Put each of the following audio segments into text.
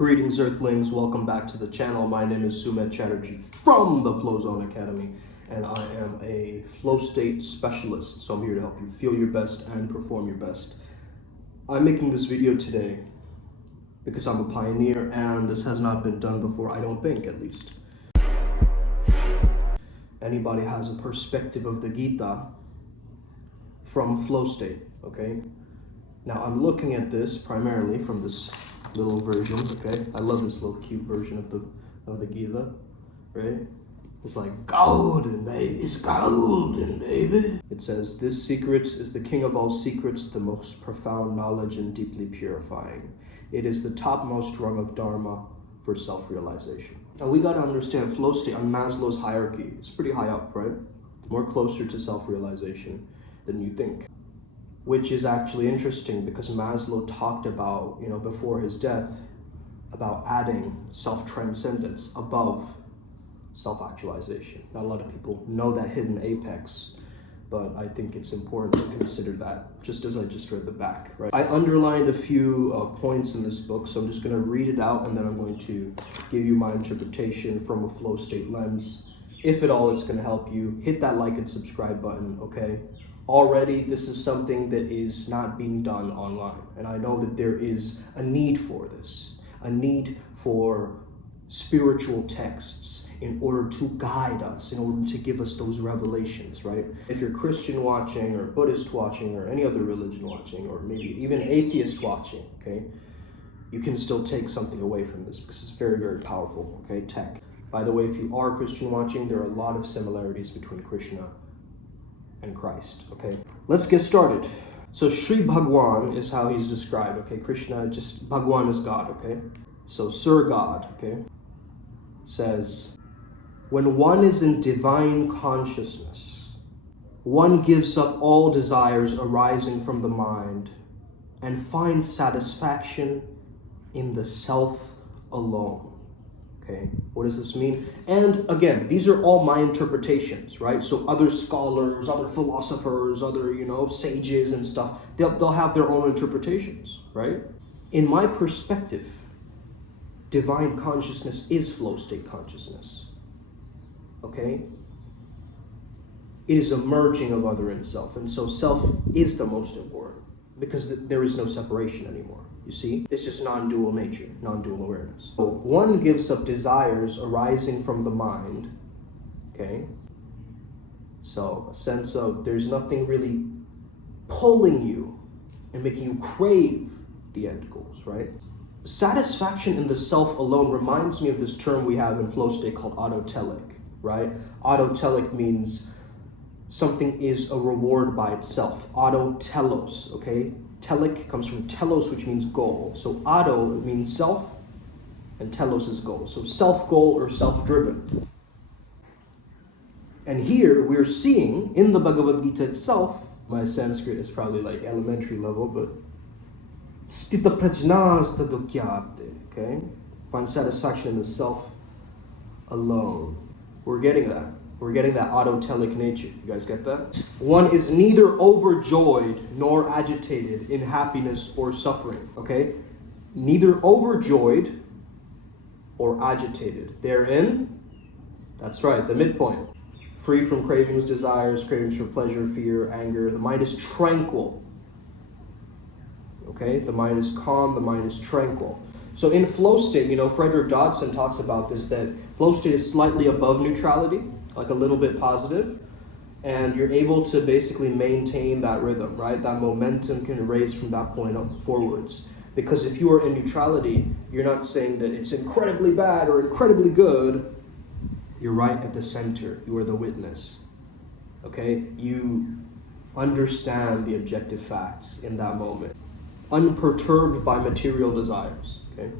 Greetings Earthlings, welcome back to the channel. My name is Sumet Chatterjee from the Flow Zone Academy, and I am a flow state specialist, so I'm here to help you feel your best and perform your best. I'm making this video today because I'm a pioneer and this has not been done before, I don't think, at least. Anybody has a perspective of the GITA from flow state, okay? Now I'm looking at this primarily from this little version, okay? I love this little cute version of the GITA, right? It's like golden, baby. It's golden, baby. It says, "This secret is the king of all secrets, the most profound knowledge and deeply purifying. It is the topmost rung of Dharma for self-realization." Now we gotta understand flow state on Maslow's hierarchy. It's pretty high up, right? More closer to self-realization than you think. Which is actually interesting because Maslow talked about, before his death, about adding self-transcendence above self-actualization. Not a lot of people know that hidden apex, but I think it's important to consider that, just as I just read the back, right? I underlined a few points in this book, so I'm just going to read it out and then I'm going to give you my interpretation from a flow state lens. If at all it's going to help you, hit that like and subscribe button, okay? Already, this is something that is not being done online, and I know that there is a need for this, a need for spiritual texts in order to guide us, in order to give us those revelations, right? If you're Christian watching, or Buddhist watching, or any other religion watching, or maybe even atheist watching, okay, you can still take something away from this because it's very, very powerful, okay, tech. By the way, if you are Christian watching, there are a lot of similarities between Krishna and Christ, okay? Let's get started. So Sri Bhagwan is how he's described, okay? Krishna, just Bhagwan is God, okay? So Sir God, okay, says, when one is in divine consciousness, one gives up all desires arising from the mind and finds satisfaction in the self alone. Okay, what does this mean? And again, these are all my interpretations, right? So other scholars, other philosophers, other, sages and stuff, they'll have their own interpretations, right? In my perspective, divine consciousness is flow state consciousness, okay? It is a merging of other and self, and so self is the most important because there is no separation anymore. You see, it's just non-dual nature, non-dual awareness. So one gives up desires arising from the mind, okay? So a sense of there's nothing really pulling you and making you crave the end goals, right? Satisfaction in the self alone reminds me of this term we have in flow state called autotelic, right? Autotelic means something is a reward by itself. Autotelos, okay? Telic comes from telos, which means goal. So auto means self, and telos is goal. So self-goal or self-driven. And here we're seeing in the Bhagavad Gita itself, my Sanskrit is probably like elementary level, but stita prajnas tadukyate, okay? Find satisfaction in the self alone. We're getting that. We're getting that autotelic nature. You guys get that? One is neither overjoyed nor agitated in happiness or suffering, okay? Neither overjoyed or agitated. Therein, that's right, the midpoint. Free from cravings, desires, cravings for pleasure, fear, anger. The mind is tranquil, okay? The mind is calm, the mind is tranquil. So in flow state, Frederick Dodson talks about this, that flow state is slightly above neutrality, like a little bit positive, and you're able to basically maintain that rhythm, right? That momentum can raise from that point up forwards. Because if you are in neutrality, you're not saying that it's incredibly bad or incredibly good. You're right at the center. You are the witness, okay? You understand the objective facts in that moment. Unperturbed by material desires, okay?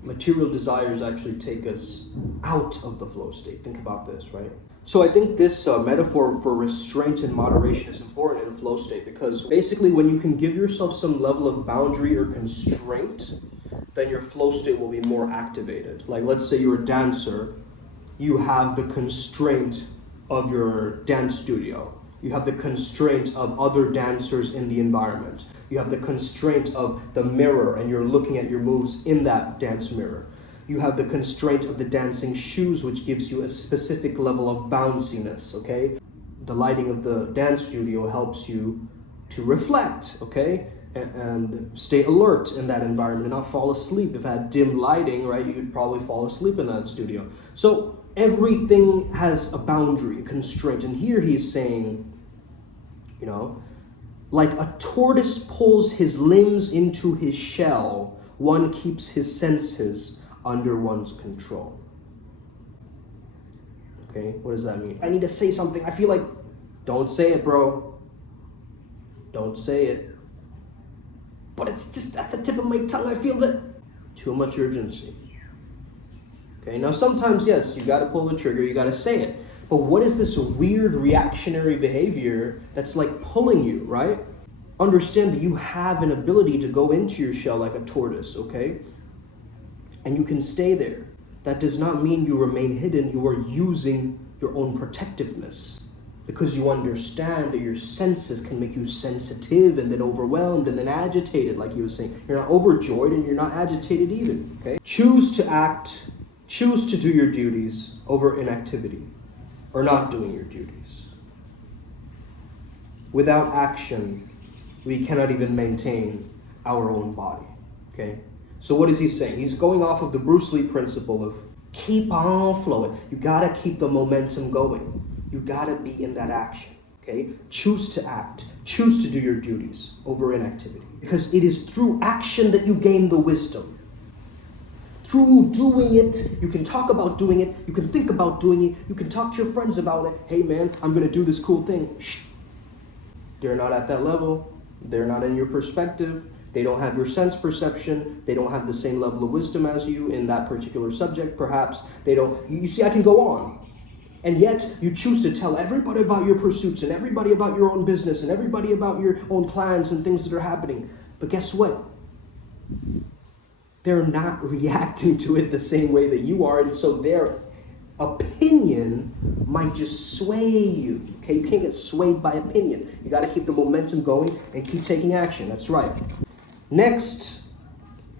Material desires actually take us out of the flow state. Think about this, right? So I think this metaphor for restraint and moderation is important in flow state because basically when you can give yourself some level of boundary or constraint, then your flow state will be more activated. Like let's say you're a dancer, you have the constraint of your dance studio. You have the constraint of other dancers in the environment. You have the constraint of the mirror, and you're looking at your moves in that dance mirror. You have the constraint of the dancing shoes, which gives you a specific level of bounciness, okay? The lighting of the dance studio helps you to reflect, okay? And stay alert in that environment and not fall asleep. If it had dim lighting, right, you'd probably fall asleep in that studio. So everything has a boundary, a constraint. And here he's saying, you know, like a tortoise pulls his limbs into his shell, one keeps his senses under one's control. Okay, what does that mean? I need to say something. I feel like, don't say it, bro. Don't say it. But it's just at the tip of my tongue. I feel that too much urgency. Okay, now sometimes, yes, you got to pull the trigger, you got to say it. But what is this weird reactionary behavior that's like pulling you, right? Understand that you have an ability to go into your shell like a tortoise, okay? And you can stay there. That does not mean you remain hidden. You are using your own protectiveness because you understand that your senses can make you sensitive and then overwhelmed and then agitated, like he was saying. You're not overjoyed and you're not agitated either, okay? Choose to act, choose to do your duties over inactivity or not doing your duties. Without action, we cannot even maintain our own body, okay? So what is he saying? He's going off of the Bruce Lee principle of keep on flowing. You gotta keep the momentum going. You gotta be in that action, okay? Choose to act. Choose to do your duties over inactivity. Because it is through action that you gain the wisdom. Through doing it, you can talk about doing it. You can think about doing it. You can talk to your friends about it. Hey man, I'm gonna do this cool thing. Shh. They're not at that level. They're not in your perspective. They don't have your sense perception. They don't have the same level of wisdom as you in that particular subject, perhaps. They don't, you see, I can go on. And yet, you choose to tell everybody about your pursuits and everybody about your own business and everybody about your own plans and things that are happening. But guess what? They're not reacting to it the same way that you are, and so their opinion might just sway you. Okay, you can't get swayed by opinion. You got to keep the momentum going and keep taking action. That's right. Next,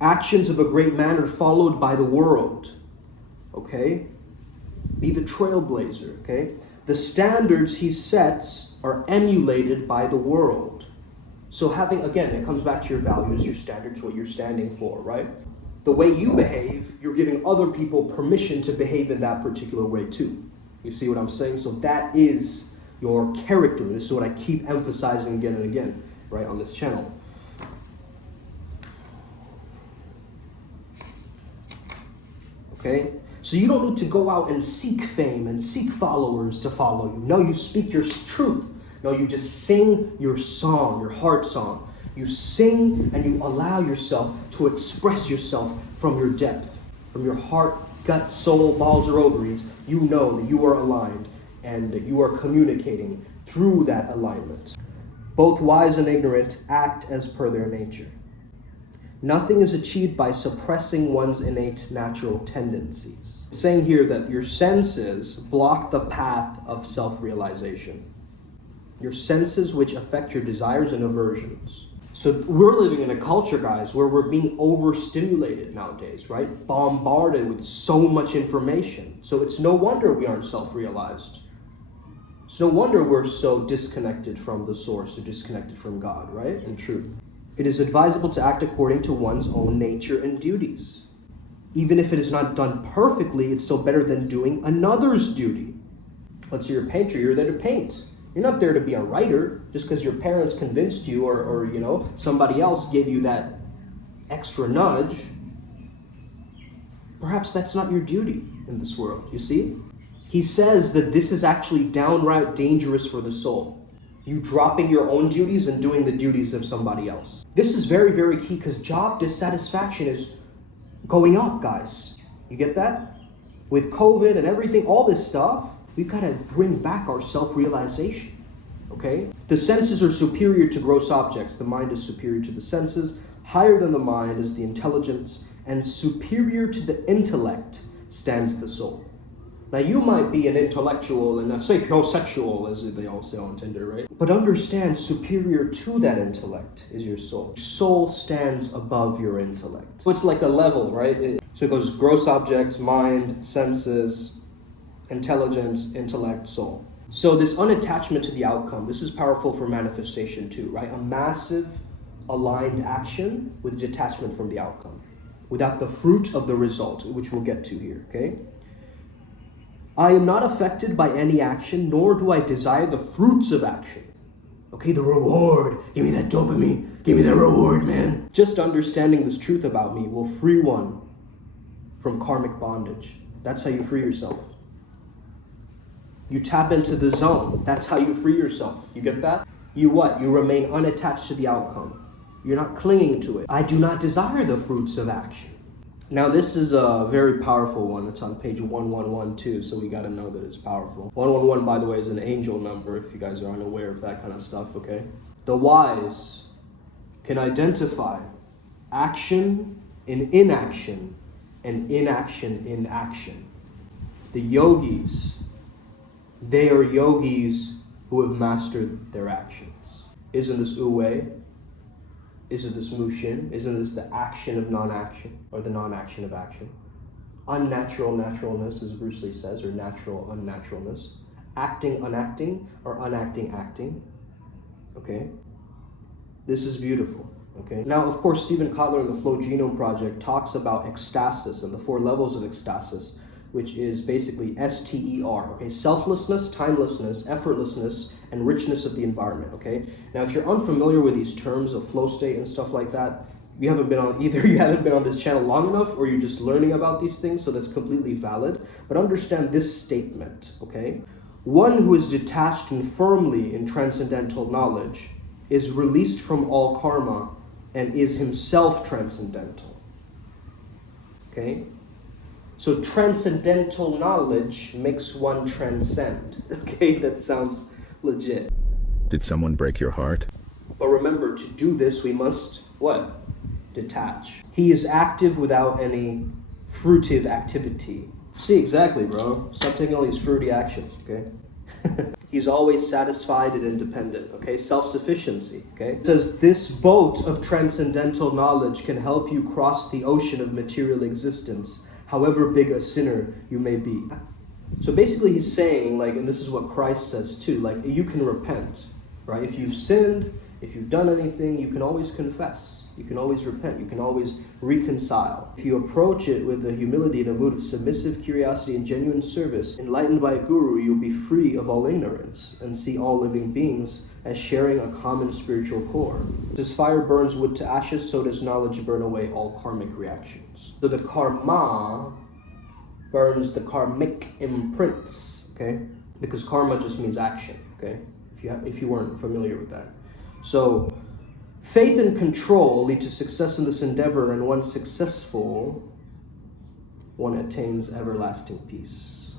actions of a great man are followed by the world. Okay? Be the trailblazer, okay? The standards he sets are emulated by the world. So having, again, it comes back to your values, your standards, what you're standing for, right? The way you behave, you're giving other people permission to behave in that particular way too. You see what I'm saying? So that is your character. This is what I keep emphasizing again and again, right, on this channel. Okay? So you don't need to go out and seek fame and seek followers to follow you. No, you speak your truth. No, you just sing your song, your heart song. You sing and you allow yourself to express yourself from your depth, from your heart, gut, soul, balls, or ovaries. You know that you are aligned and that you are communicating through that alignment. Both wise and ignorant act as per their nature. Nothing is achieved by suppressing one's innate natural tendencies. It's saying here that your senses block the path of self-realization. Your senses which affect your desires and aversions. So we're living in a culture, guys, where we're being overstimulated nowadays, right? Bombarded with so much information. So it's no wonder we aren't self-realized. It's no wonder we're so disconnected from the source or disconnected from God, right? And truth. It is advisable to act according to one's own nature and duties. Even if it is not done perfectly, it's still better than doing another's duty. Let's say you're a painter, you're there to paint. You're not there to be a writer just because your parents convinced you or you know, somebody else gave you that extra nudge. Perhaps that's not your duty in this world, you see? He says that this is actually downright dangerous for the soul. You dropping your own duties and doing the duties of somebody else. This is very, very key because job dissatisfaction is going up, guys. You get that? With COVID and everything, all this stuff, we've got to bring back our self-realization, okay? The senses are superior to gross objects. The mind is superior to the senses. Higher than the mind is the intelligence, and superior to the intellect stands the soul. Now you might be an intellectual and a sapiosexual, as they all say on Tinder, right? But understand, superior to that intellect is your soul. Soul stands above your intellect. So it's like a level, right? So it goes gross objects, mind, senses, intelligence, intellect, soul. So this unattachment to the outcome, this is powerful for manifestation too, right? A massive aligned action with detachment from the outcome, without the fruit of the result, which we'll get to here, okay? I am not affected by any action, nor do I desire the fruits of action. Okay, the reward. Give me that dopamine. Give me that reward, man. Just understanding this truth about me will free one from karmic bondage. That's how you free yourself. You tap into the zone. That's how you free yourself. You get that? You what? You remain unattached to the outcome. You're not clinging to it. I do not desire the fruits of action. Now this is a very powerful one. It's on page 1112, so we got to know that it's powerful. 111, by the way, is an angel number, if you guys are unaware of that kind of stuff, okay? The wise can identify action in inaction and inaction in action. The yogis, they are yogis who have mastered their actions. Isn't this Wu-Wei? Isn't this Mushin? Isn't this the action of non-action, or the non-action of action? Unnatural naturalness, as Bruce Lee says, or natural unnaturalness. Acting unacting, or unacting acting. Okay? This is beautiful. Okay? Now, of course, Stephen Kotler in the Flow Genome Project talks about ecstasis and the 4 levels of ecstasis, which is basically STER, okay? Selflessness, timelessness, effortlessness, and richness of the environment, okay? Now, if you're unfamiliar with these terms of flow state and stuff like that, you haven't been on this channel long enough, or you're just learning about these things, so that's completely valid. But understand this statement, okay? One who is detached and firmly in transcendental knowledge is released from all karma and is himself transcendental, okay? So transcendental knowledge makes one transcend. Okay, that sounds legit. Did someone break your heart? But remember, to do this, we must, what? Detach. He is active without any fruitive activity. See, exactly, bro. Stop taking all these fruity actions, okay? He's always satisfied and independent, okay? Self-sufficiency, okay? It says, this boat of transcendental knowledge can help you cross the ocean of material existence, however big a sinner you may be. So basically he's saying, like, and this is what Christ says too, like, you can repent, right? If you've sinned, if you've done anything, you can always confess. You can always repent. You can always reconcile. If you approach it with the humility and a mood of submissive curiosity and genuine service, enlightened by a guru, you'll be free of all ignorance and see all living beings as sharing a common spiritual core. As fire burns wood to ashes, so does knowledge burn away all karmic reactions. So the karma burns the karmic imprints, okay? Because karma just means action, okay? If you weren't familiar with that. So faith and control lead to success in this endeavor, and once successful, one attains everlasting peace.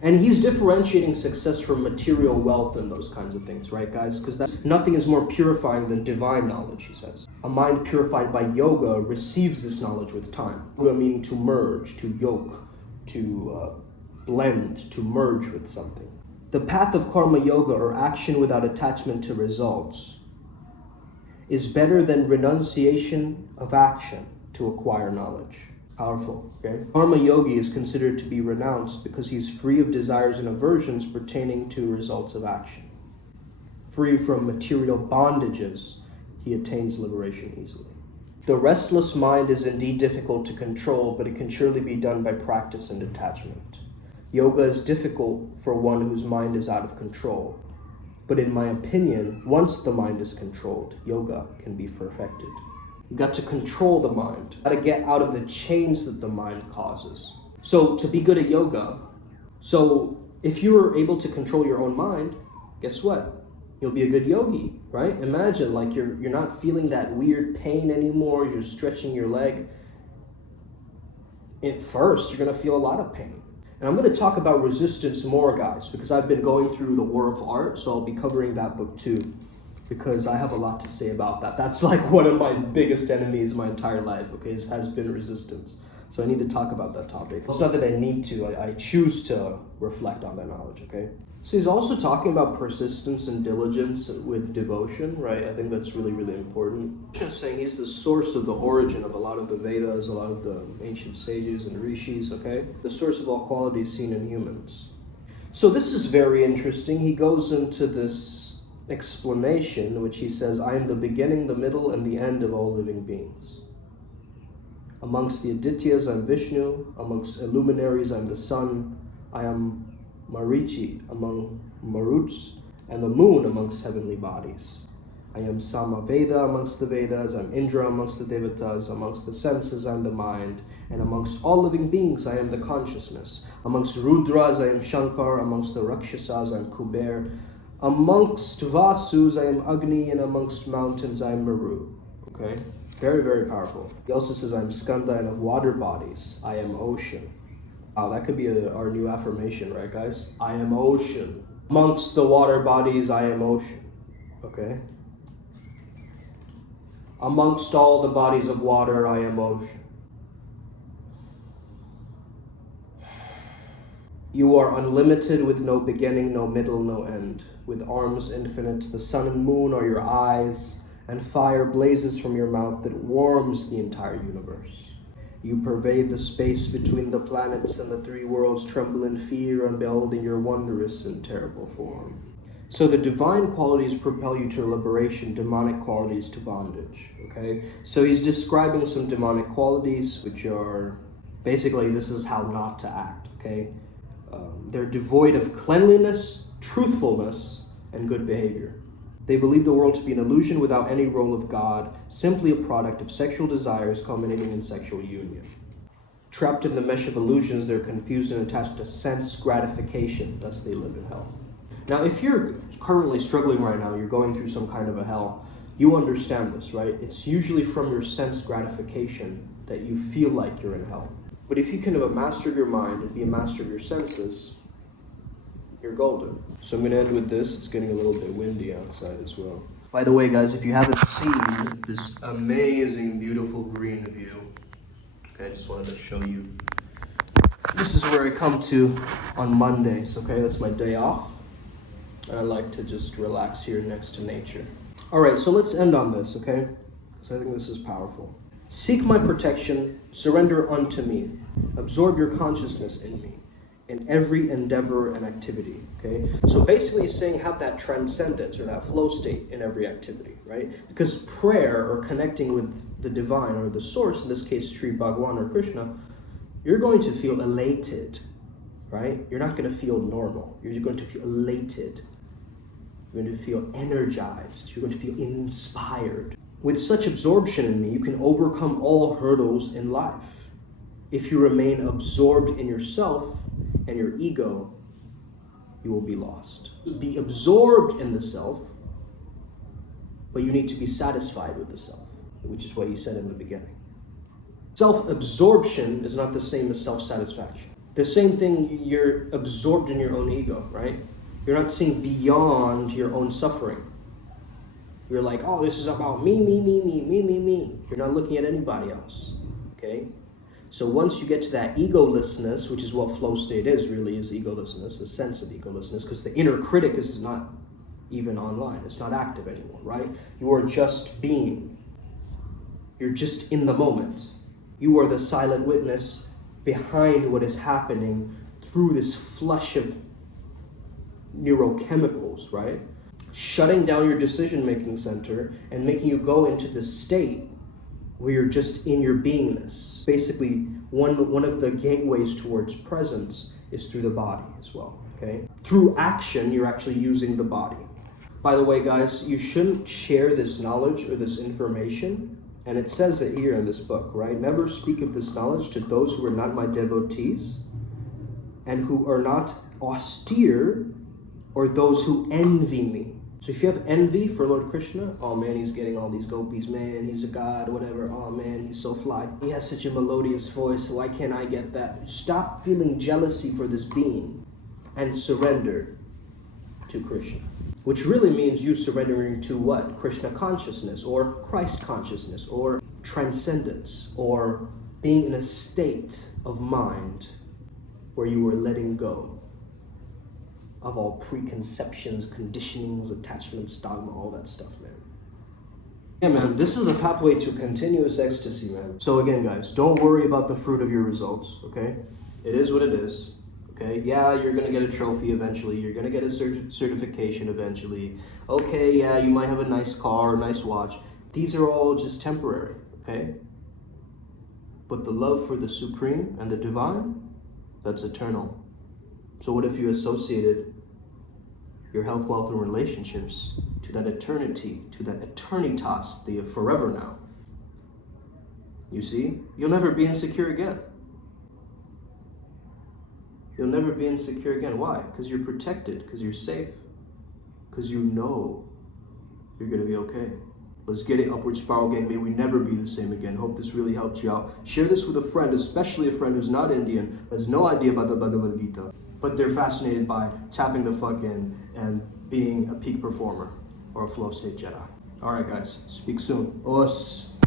And he's differentiating success from material wealth and those kinds of things, right, guys? Because nothing is more purifying than divine knowledge, he says. A mind purified by yoga receives this knowledge with time. Yoga meaning to merge, to yoke, to blend, to merge with something. The path of karma yoga, or action without attachment to results, is better than renunciation of action to acquire knowledge. Powerful, okay? Karma yogi is considered to be renounced because he's free of desires and aversions pertaining to results of action. Free from material bondages, he attains liberation easily. The restless mind is indeed difficult to control, but it can surely be done by practice and detachment. Yoga is difficult for one whose mind is out of control. But in my opinion, once the mind is controlled, yoga can be perfected. You got to control the mind. You got to get out of the chains that the mind causes. So to be good at yoga, so if you are able to control your own mind, guess what? You'll be a good yogi, right? Imagine like you're not feeling that weird pain anymore. You're stretching your leg. At first, you're going to feel a lot of pain. And I'm going to talk about resistance more, guys, because I've been going through the War of Art, so I'll be covering that book too, because I have a lot to say about that. That's like one of my biggest enemies my entire life, okay, has been resistance. So I need to talk about that topic. It's not that I need to, I choose to reflect on that knowledge, okay? So he's also talking about persistence and diligence with devotion, right? I think that's really, really important. Just saying he's the source of the origin of a lot of the Vedas, a lot of the ancient sages and rishis, okay? The source of all qualities seen in humans. So this is very interesting. He goes into this explanation, which he says, I am the beginning, the middle, and the end of all living beings. Amongst the Adityas, I'm Vishnu. Amongst luminaries, I'm the sun. I am Marichi among Maruts, and the moon amongst heavenly bodies. I am Samaveda amongst the Vedas, I'm Indra amongst the Devatas, amongst the senses I'm the mind, and amongst all living beings I am the consciousness. Amongst Rudras I am Shankar, amongst the Rakshasas I'm Kuber, amongst Vasus I am Agni, and amongst mountains I am Meru. Okay? Very, very powerful. He also says I'm Skanda, and of water bodies I am ocean. Wow, that could be our new affirmation, right, guys? I am ocean. Amongst the water bodies, I am ocean. Okay? Amongst all the bodies of water, I am ocean. You are unlimited with no beginning, no middle, no end. With arms infinite, the sun and moon are your eyes, and fire blazes from your mouth that warms the entire universe. You pervade the space between the planets, and the three worlds tremble in fear on beholding your wondrous and terrible form. So the divine qualities propel you to liberation, demonic qualities to bondage, okay? So he's describing some demonic qualities, which are, basically, this is how not to act, okay? They're devoid of cleanliness, truthfulness, and good behavior. They believe the world to be an illusion without any role of God, simply a product of sexual desires culminating in sexual union. Trapped in the mesh of illusions, they're confused and attached to sense gratification, thus they live in hell. Now, if you're currently struggling right now, you're going through some kind of a hell, you understand this, right? It's usually from your sense gratification that you feel like you're in hell. But if you can have a master of your mind and be a master of your senses, you're golden. So I'm going to end with this. It's getting a little bit windy outside as well. By the way, guys, if you haven't seen this amazing, beautiful green view, okay, I just wanted to show you. This is where I come to on Mondays, okay? That's my day off. I like to just relax here next to nature. All right, so let's end on this, okay? Because I think this is powerful. Seek my protection, surrender unto me, absorb your consciousness in me, in every endeavor and activity, okay? So basically he's saying have that transcendence or that flow state in every activity, right? Because prayer or connecting with the divine or the source, in this case Sri Bhagavan or Krishna, you're going to feel elated, right? You're not going to feel normal. You're going to feel elated. You're going to feel energized. You're going to feel inspired. With such absorption in me, you can overcome all hurdles in life. If you remain absorbed in yourself and your ego, you will be lost. Be absorbed in the self, but you need to be satisfied with the self, which is what you said in the beginning. Self-absorption is not the same as self-satisfaction. The same thing, you're absorbed in your own ego, right? You're not seeing beyond your own suffering. You're like, oh, this is about me. You're not looking at anybody else, okay? So once you get to that egolessness, which is what flow state is egolessness, a sense of egolessness, because the inner critic is not even online. It's not active anymore, right? You are just being. You're just in the moment. You are the silent witness behind what is happening through this flush of neurochemicals, right? Shutting down your decision-making center and making you go into this state where you're just in your beingness. Basically, one of the gateways towards presence is through the body as well, okay? Through action, you're actually using the body. By the way, guys, you shouldn't share this knowledge or this information, and it says it here in this book, right? Never speak of this knowledge to those who are not my devotees and who are not austere or those who envy me. So if you have envy for Lord Krishna, oh man, he's getting all these gopis, man, he's a god, whatever, oh man, he's so fly. He has such a melodious voice, why can't I get that? Stop feeling jealousy for this being and surrender to Krishna. Which really means you surrendering to what? Krishna consciousness or Christ consciousness or transcendence or being in a state of mind where you are letting go of all preconceptions, conditionings, attachments, dogma, all that stuff, man. Yeah, man, this is the pathway to continuous ecstasy, man. So again, guys, don't worry about the fruit of your results, okay? It is what it is, okay? Yeah, you're gonna get a trophy eventually. You're gonna get a certification eventually. Okay, yeah, you might have a nice car, a nice watch. These are all just temporary, okay? But the love for the supreme and the divine, that's eternal. So what if you associated your health, wealth, and relationships to that eternity, to that eternitas, the forever now? You see, you'll never be insecure again. You'll never be insecure again. Why? Because you're protected, because you're safe, because you know you're gonna be okay. Let's get it, Upward Spiral Gang. May we never be the same again. Hope this really helped you out. Share this with a friend, especially a friend who's not Indian, has no idea about the Bhagavad Gita, but they're fascinated by tapping the fuck in and being a peak performer or a flow state Jedi. All right, guys. Speak soon. Us.